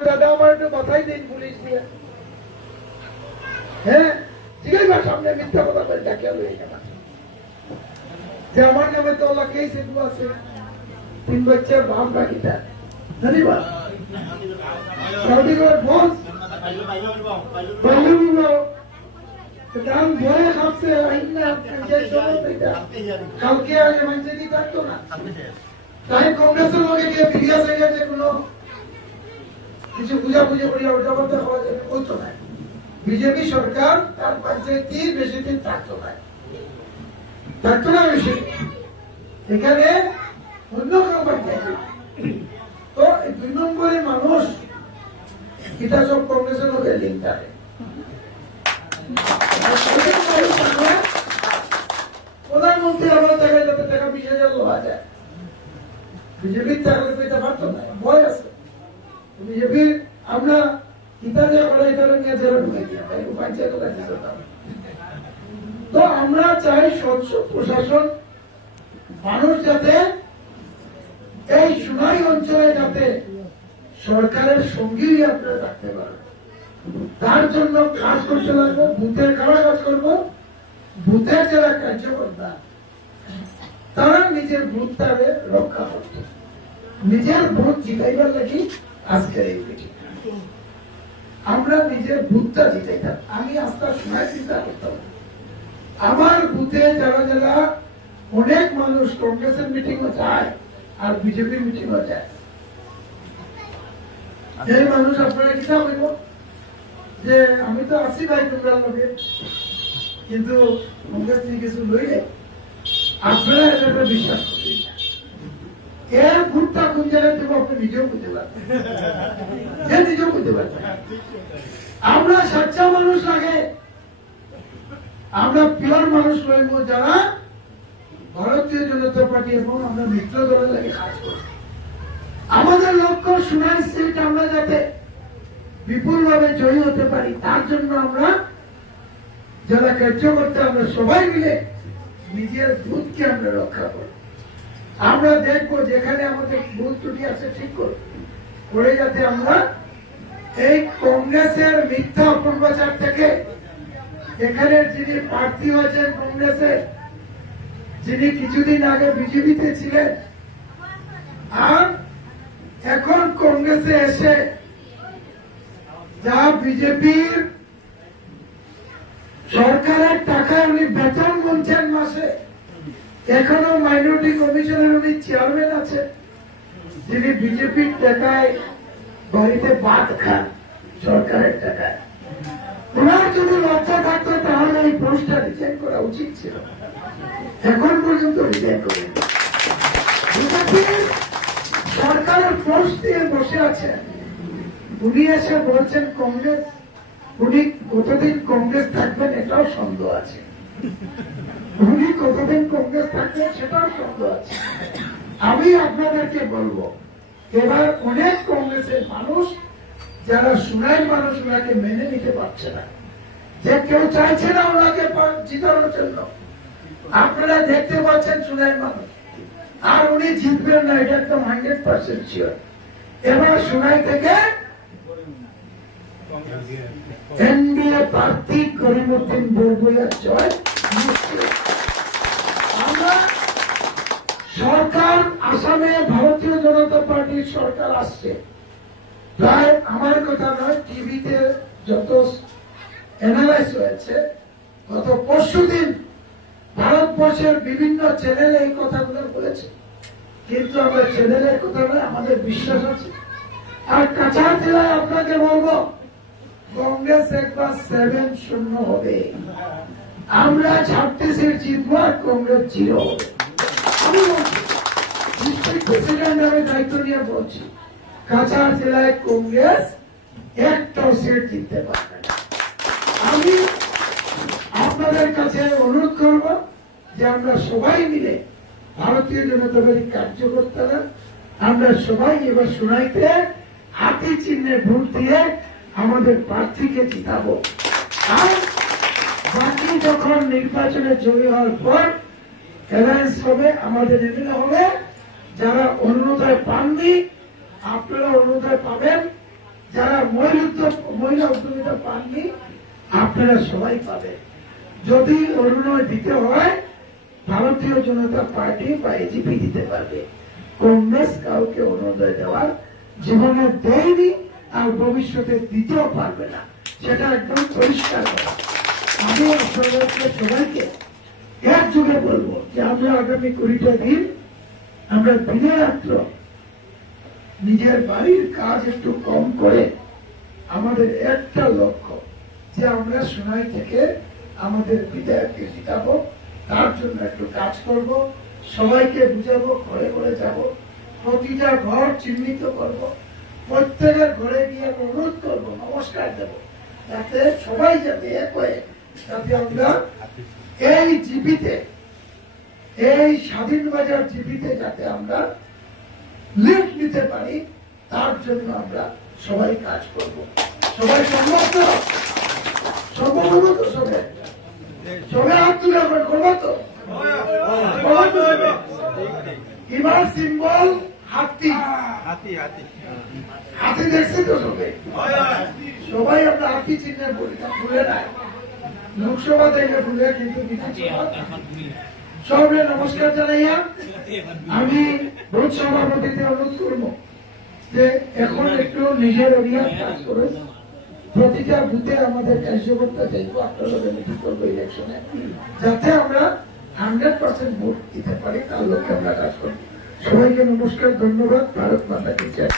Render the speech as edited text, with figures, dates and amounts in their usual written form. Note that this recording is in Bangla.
দাদা আমার একটু মাথায় দিন পুলিশ দিয়ে। হ্যাঁ ঠিক আছে, সামনে মিথ্যা কথা বলে ডাকে যে আমার নামে তো আল্লাহ কেস এগুলো আছে। 3 বাচ্চার বাপ বাকিটা ধন্যবাদ কালকে আগে মানুষ কি থাকতো না, তাই কংগ্রেসের লোকে গিয়ে ফিরিয়া জায়গাতে কোনো কিছু বুঝাবুঝি করিয়া উল্টাপাল্টা হওয়া যাবে হতো না। বিজেপি সরকার তার পঞ্চায়েতই বেশি দিন থাকতো না বেশি, এখানে অন্য কোনো পঞ্চায়েত। তো 2 নম্বরে মানুষ এটা সব কংগ্রেসের লোকে লিঙ্ক থাকে। প্রধানমন্ত্রী আমার টাকা যাতে টাকা 20,000 লোয়া যায়, বিজেপির টাকা পেতে পারতো না, ভয় আছে। বিজেপির আমরা ইতালিয়া করে ইতালিয়া নিয়ে জেলা ঢুকাই দিয়া তাই পঞ্চায়েত করতাম। তো আমরা চাই স্বচ্ছ প্রশাসন, মানুষ যাতে এই সুনাই অঞ্চলে যাতে সরকারের সঙ্গী আপনারা রাখতে পারেন, তার জন্য কাজ করতে লাগবো। বুথের কারা কাজ করবো, বুথের যারা কার্যকর্তা তারা নিজের বুথটাকে রক্ষা করত, নিজের ভোট জিতাইবার লাগি আজকের এই মিটিং। আমরা নিজের বুথটা জিতাইতাম। আমি আস্থা সময় চিন্তা করতাম আমার বুথে যারা যারা অনেক মানুষ কংগ্রেসের মিটিংও যায় আর বিজেপির মিটিংও যায়, যে মানুষ আপনারা কিনা হইব যে আমি তো আছি ভাই তোমরা লোকে, কিন্তু কংগ্রেস থেকে কিছু লইলে আপনারা এটা বিশ্বাস করেন না। এর ভোটটা কোন জায়গায় দেবো আপনি নিজেও বুঝতে পারবেন, নিজেও বুঝতে পারবেন। আমরা সচ্চা মানুষ লাগে, আমরা পিওর মানুষ রইব যারা ভারতীয় জনতা পার্টি এবং আমরা মিত্র দলের লাগে কাজ করি। আমাদের লক্ষ্য সুনাই সিট আমরা যাতে বিপুল ভাবে জয়ী হতে পারি, তার জন্য আমরা যারা কার্যকর্তা আমরা সবাই মিলে নিজের বুথকে আমরা রক্ষা করি। আমরা দেখবো যেখানে আমাদের ভুল ত্রুটি আছে ঠিক করে যাতে আমরা এই কংগ্রেসের মিথ্যা অপপ্রচার থেকে, এখানে যিনি প্রার্থী হয়েছেন কংগ্রেসের, যিনি কিছুদিন আগে বিজেপিতে ছিলেন আর এখন কংগ্রেসে এসে যা বিজেপির সরকারের টাকায় উনি বেতন গুনছেন মাসে, এখনো মাইনরিটি কমিশনের উনি চেয়ারম্যান আছে, যিনি বিজেপির টাকায় বাড়িতে ভাত খান সরকারের টাকায়। ওনার যদি লজ্জা থাকতো তাহলে এই পোস্টটা রিজাইন করা উচিত ছিল, এখন পর্যন্ত রিজাইন করেন। সরকারের পোস্ট দিয়ে বসে আছেন, উনি এসে বলছেন কংগ্রেস, উনি কতদিন কংগ্রেস থাকবেন এটাও সন্দেহ আছে, উনি কতদিন কংগ্রেস থাকবেন সেটাও সন্দেহ আছে। আমি আপনাদেরকে বলবো এবার অনেক কংগ্রেসের মানুষ যারা সুনাই মানুষ ওনাকে মেনে নিতে পারছে না, যে কেউ চাইছে না ওনাকে জিতানোর জন্য। আপনারা দেখতে পাচ্ছেন সুনাই মানুষ, আর উনি জিতবেন না এটা একদম 100% শিওর। এবার সুনাই থেকে এনডিএ প্রার্থী করিমউদ্দিন বরগুইয়ার জয়। আমরা সরকার আসামে ভারতীয় জনতা পার্টির সরকার আসছে, প্রায় আমার কথা নয়, টিভিতে যত অ্যানালাইজ হয়েছে গত পরশুদিন ভারতবর্ষের বিভিন্ন চ্যানেলে এই কথাগুলো বলেছে, কিন্তু আমরা চ্যানেলের কথা নয়, আমাদের বিশ্বাস আছে। আর কাছাড় জেলায় আপনাকে বলবো কংগ্রেস একবার 7-0 হবে, আমরা 36 সিট জিতবো আর কংগ্রেস 0 হবে। আমি বলছি ডিস্ট্রিক্ট প্রেসিডেন্ট আমি দায়িত্ব নিয়ে বলছি কাছাড় জেলায় কংগ্রেস একটাও সিট জিততে পারবে না। আমি আপনাদের কাছে অনুরোধ করব যে আমরা সবাই মিলে ভারতীয় জনতা পার্টির কার্যকর্তারা আমরা সবাই এবার সুনাইতে হাতি চিহ্নে ভোট দিয়ে আমাদের প্রার্থীকে জিতাবো। আর বাকি যখন নির্বাচনে জয়ী হওয়ার পর অ্যালায়েন্স হবে, আমাদের এমএলএ হবে, যারা অরুণোদয় পাননি আপনারা অরুণোদয় পাবেন, মহিলা উদ্যোমিতা পাননি, আপনারা সবাই পাবেন। যদি অরুণয় দিতে হয়, ভারতীয় জনতা পার্টি বা এজিপি দিতে পারবে। কংগ্রেস কাউকে অরুণোদয় দেওয়ার জীবনে দেয়নি, আর ভবিষ্যতে দিতেও পারবে না, সেটা একদম পরিষ্কার করা। আমি আপনাদেরকে সবাইকে একযোগে বলবো যে আমরা আগামী 20টা দিন আমরা দিনে রাত্র নিজের বাড়ির কাজ একটু কম করে আমাদের একটা লক্ষ্য যে আমরা সোনাই থেকে আমাদের বিধায়ককে জিতাবো, তার জন্য একটু কাজ করব, সবাইকে বুঝাবো, ঘরে ঘরে যাব, প্রতিটা ঘর চিহ্নিত করব, প্রত্যেকের ঘরে গিয়ে অনুরোধ করবো, নমস্কার দেব, যাতে সবাই যাতে এক হয়ে যাতে আমরা এই জিপিতে, এই স্বাধীন বাজার জিপিতে যাতে আমরা লিড নিতে পারি, তার জন্য আমরা সবাই কাজ করব। সবাই সম্মত, সম্ভবত সবাই সবাই হাত তুলে আমরা করবো তো। এবার সিম্বল হাতি, হাতি দেখছি তো সবাই, সবাই আমরা হাতি চিহ্নের বলিটা ভুলে নাই, লোকসভা থেকে ভুলে, কিন্তু বিধানসভা সবাই নমস্কার জানাইয়া আমি ভোট সভাপতিতে অনুরোধ করবো যে এখন একটু নিজের এরিয়ার কাজ করে প্রতিটা বুথে আমাদের কার্যকর্তা দেখবো, আপনারা মিটিং করবো ইলেকশনে, যাতে আমরা 100% ভোট দিতে পারি, তার লক্ষ্যে আমরা কাজ করবো। সবাইকে নমস্কার, ধন্যবাদ। ভারত মাতা কি জয়।